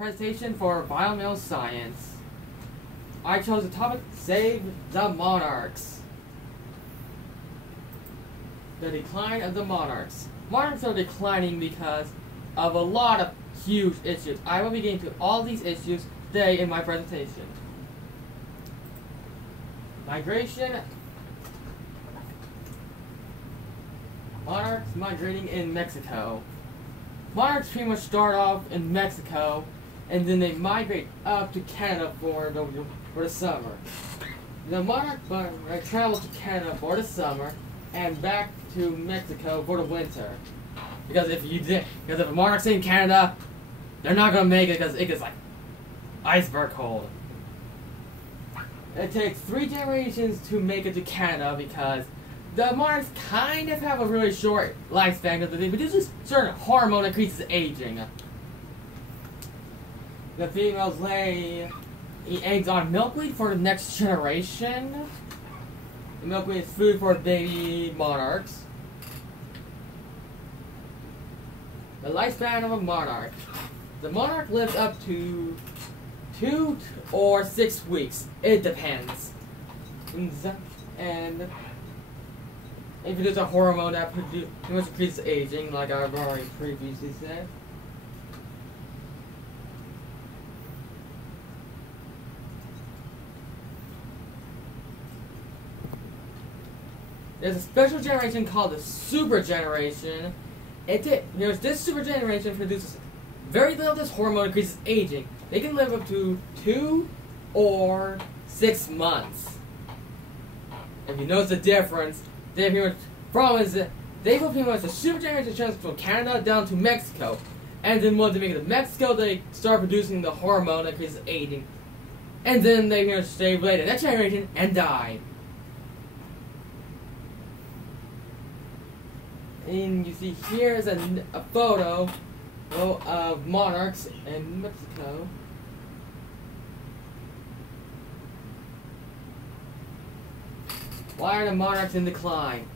presentation for Biomedical Science. I chose the topic, Save the Monarchs. The decline of the monarchs. Monarchs are declining because of a lot of huge issues. I will be getting to all these issues today in my presentation. Migration. Monarchs migrating in Mexico. Monarchs pretty much start off in Mexico, and then they migrate up to Canada for the summer. The monarch travel to Canada for the summer and back to Mexico for the winter. Because if a monarch's in Canada, they're not gonna make it because it gets like iceberg cold. It takes 3 generations to make it to Canada because the monarchs kind of have a really short lifespan because they produce a certain hormone that increases aging. The females lay eggs on milkweed for the next generation. The milkweed is food for baby monarchs. The lifespan of a monarch. The monarch lives up to 2 or 6 weeks. It depends. And if it is a hormone that increases aging, like I've already previously said. There's a special generation called the super generation. This super generation produces very little of this hormone increases aging. They can live up to 2 or 6 months. If you notice the difference, they pretty much problem is that they will pretty much the super generation transfer from Canada down to Mexico, and then once they make it to Mexico, they start producing the hormone that increases aging, and then they pretty much stay later in that generation and die. And you see here is a photo of monarchs in Mexico. Why are the monarchs in decline?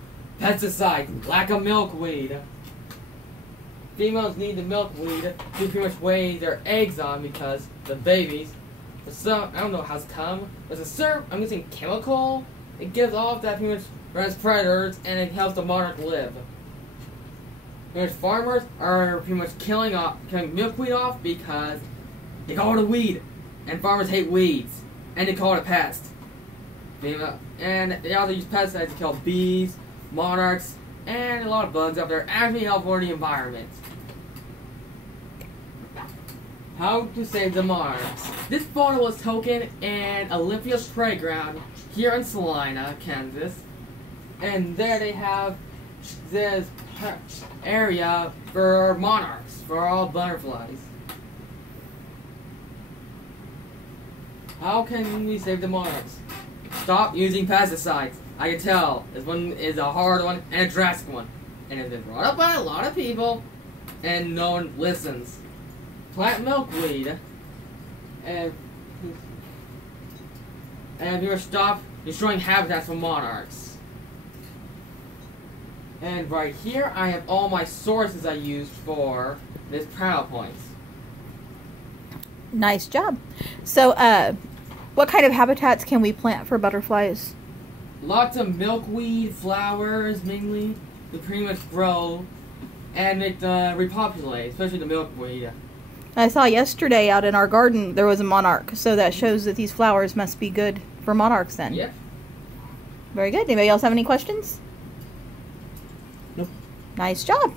Pesticides, lack of milkweed. Females need the milkweed to pretty much weigh their eggs on because the babies, for some, I don't know how it's come, there's a certain, I'm using chemical, it gives off that pretty much runs predators and it helps the monarch live. Pretty much farmers are pretty much killing milkweed off because they call it a weed, and farmers hate weeds, and they call it a pest. And they also use pesticides to kill bees, monarchs, and a lot of bugs out there, actually help for the environment. How to save the monarchs. This photo was taken in Olympia's playground here in Salina, Kansas. And there they have this area for monarchs, for all butterflies. How can we save the monarchs? Stop using pesticides. I can tell. This one is a hard one and a drastic one. And it's been brought up by a lot of people, and no one listens. Plant milkweed. And you stop destroying habitats for monarchs. And right here, I have all my sources I used for this PowerPoint. Nice job. So, what kind of habitats can we plant for butterflies? Lots of milkweed, flowers mainly, to pretty much grow and repopulate, especially the milkweed. I saw yesterday out in our garden there was a monarch, so that shows that these flowers must be good for monarchs then. Yep. Very good. Anybody else have any questions? Nope. Nice job.